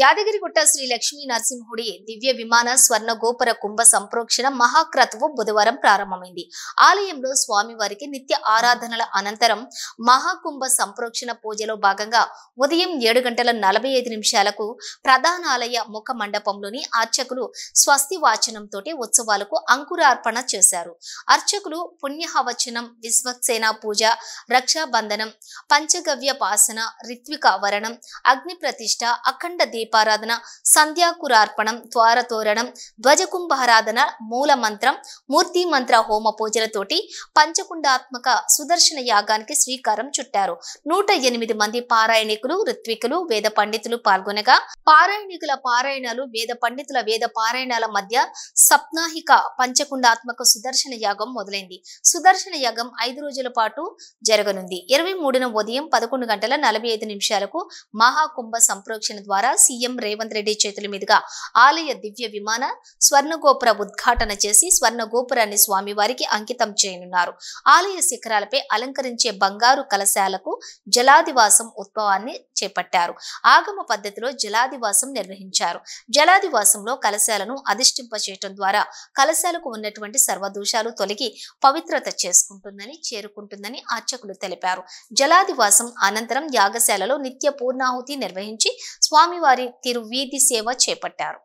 యాదగిరిగుట్ట శ్రీ లక్ష్మీ నరసింహుడి దివ్య విమాన స్వర్ణ గోపుర కుంభ సంప్రోక్షణ మహాక్రతువు బుధవారం ప్రారంభమైంది. ఆలయంలో స్వామివారికి నిత్య ఆరాధనల అనంతరం మహాకుంభ సంప్రోక్షణ పూజలో భాగంగా ఉదయం 7:45 ప్రధాన ఆలయ ముఖ మండపంలోని అర్చకులు స్వస్తి వాచనంతో ఉత్సవాలకు అంకురార్పణ చేశారు. అర్చకులు పుణ్యహవచనం, విశ్వక్సేన పూజ, రక్షాబంధనం, పంచగవ్య పాసన, రిత్విక వరణం, అగ్ని ప్రతిష్ఠ, అఖండ దీపారాధన, సంధ్యాకురార్పణం, ద్వారతోరణం, ధ్వజకుంభారాధన, మూల మంత్రం, మూర్తి మంత్ర హోమ పూజలతోటి పంచకుండాత్మక సుదర్శన యాగానికి శ్రీకారం చుట్టారు. 108 మంది పారాయణికులు, ఋత్వికులు, వేద పండితులు పాల్గొనగా పారాయణికుల పారాయణాలు, వేద పండితుల వేద పారాయణాల మధ్య సప్తాహిక పంచకుండాత్మక సుదర్శన యాగం మొదలైంది. సుదర్శన యాగం 5 రోజుల పాటు జరగనుంది. 23న ఉదయం 11:45 మహాకుంభ సంప్రోక్షణ ద్వారా సీఎం రేవంత్ రెడ్డి చేతుల మీదుగా ఆలయ దివ్య విమాన స్వర్ణగోపుర ఉద్ఘాటన చేసి స్వర్ణగోపురాన్ని స్వామివారికి అంకితం చేయనున్నారు. ఆలయ శిఖరాలపై అలంకరించే బంగారు కలశాలకు జలాదివాసం ఉత్సవాన్ని చేపట్టారు. ఆగమ పద్ధతిలో జలాదివాసం నిర్వహించారు. జలాదివాసంలో కలశాలను అధిష్టింప చేయటం ద్వారా కలశాలకు ఉన్నటువంటి సర్వదోషాలు తొలగి పవిత్రత చేరుకుంటుందని అర్చకులు తెలిపారు. జలాదివాసం అనంతరం యాగశాలలో నిత్య పూర్ణాహుతి నిర్వహించి స్వామివారి తిరువీధి సేవ చేపట్టారు.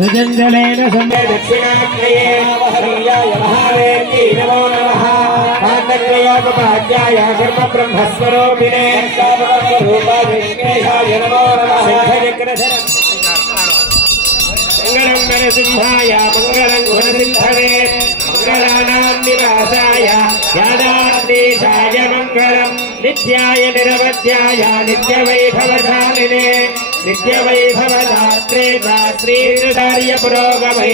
सुजंजलेन सम्मे दक्षिणाग्नये हरियाय महादेव्यै नमो नमः पादक्रियोपपाद्याय कर्म ब्रह्मस्वरूपिणे सर्वरूपाय विघ्नेशाय नमो नमः मंगलं नरसिंहाय मंगलं गुणसिंहवे मंगलानां निवासाय यादाद्देशाय मंगलं नित्याय निरवध्याय नित्यवैभवशालिने नित्यवैभवदात्रे श्रीर्दार्य पुरोगमये।